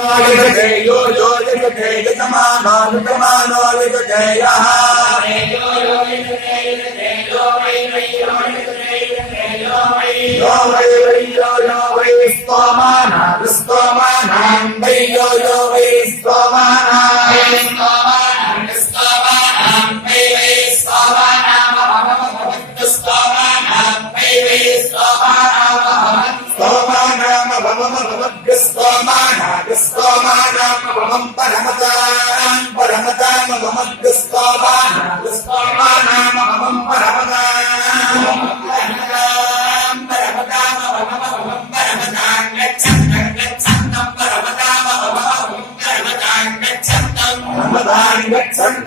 यो यो यजमानो यजतेयः यो वै स्तोमानां वै यो वै स्तोमानां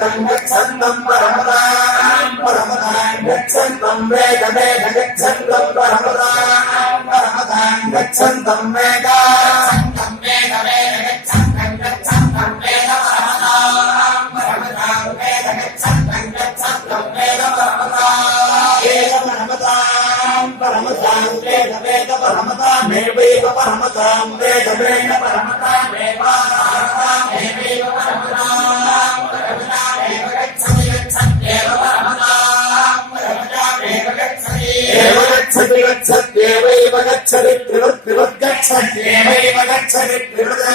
गच्छन्तं परमदां गच्छन्तं वेद गच्छन्तं परमदां गच्छन्तं वेद मेवैव परमतां वेदमेव परमतामेव गच्छत्येवैव गच्छति त्रिवत् गच्छत्येवैव गच्छति त्रिवृत्तै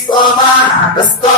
स्तोमानां